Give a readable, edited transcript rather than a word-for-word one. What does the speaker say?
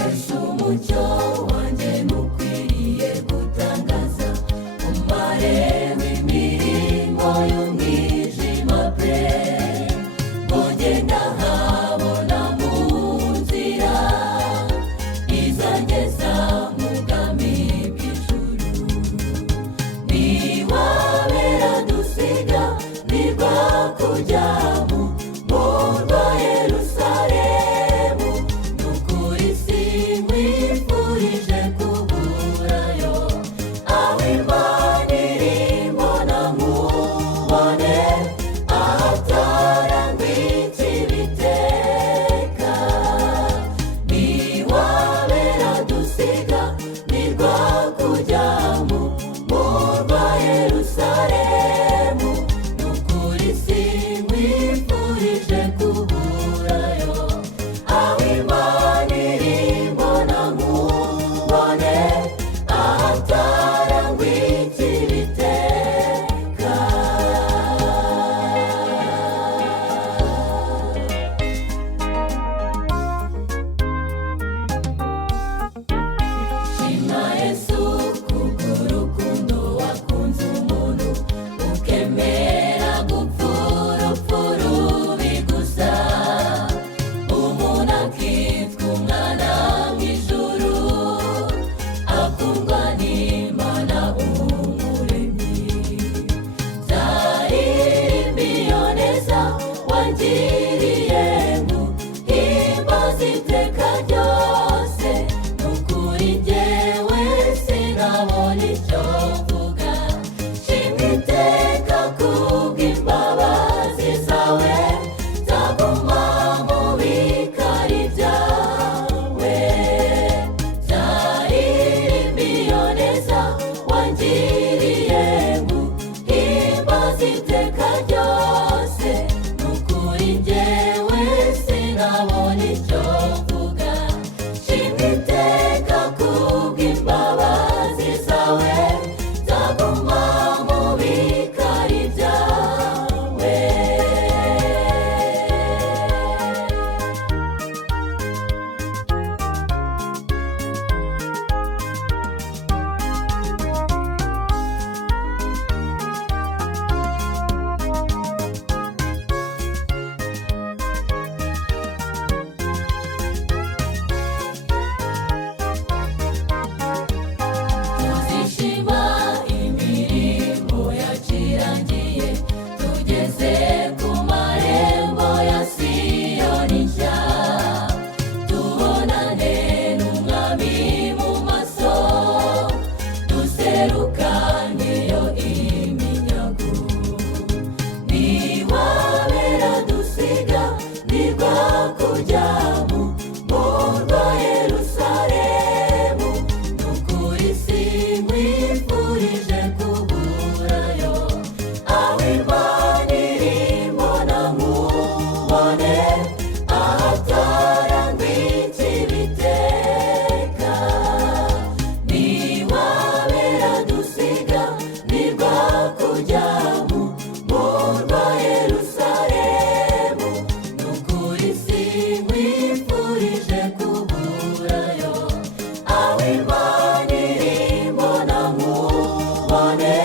Yesu umucyo wanjye ntukwiriye gutangaza umubare w'imirimo y'umwijima pe, ngo ngenda habona mu nzira izangeza mu bwami bw'ijuru. Niwabera dusiga nirwa kujya mu murwa Yerusalemu, nukuri sinkwifurije kuburayo, aho Imana iri mbona nkubone, ahatarangwitse ibiteka. Niwabera dusiga nirwa kujya mu murwa Yerusalemu, nukuri sinkwifurije kuburayo, aho Imana iri mbona nkubone, ahatarangwitse ibiteka. Shima Yesu kubw'urukundo wakunze umuntu, ukemera gupfa urupfu rubi gusa, umuntu akitwa umwana mw'ijuru, akundwa n'Imana Umuremyi. Nzaririmba iyo neza wangiriye, nguhimbaze iteka ryose, nukuri njyewe sinabona icyo mvuga. Shimwa iteka kubw'imbabazi zawe, nzaguma mu bikari byawe. Nzaririmba iyo neza wangiriye, nguhimbaze iteka ryose, nukuri njyewe sinabona icyo mvuga. Shimwa iteka kubw'imbabazi zawe, nzaguma mu bikari byawe. Tuzishima imirimo yacirangiye, tugeze ku marembo ya Siyoni nshya, tubonane n'Umwami mu maso, duserukaneyo iminyago. Niwabera dusiga nirwa kujya mu murwa Yerusalemu, nukuri sinkwifurije kuburayo, aho Imana iri mbona nkubone, ahatarangwitse ibiteka. Niwabera dusiga nirwa kujya mu murwa Yerusalemu, nukuri sinkwifurije kuburayo, aho Imana iri mbona nkubone,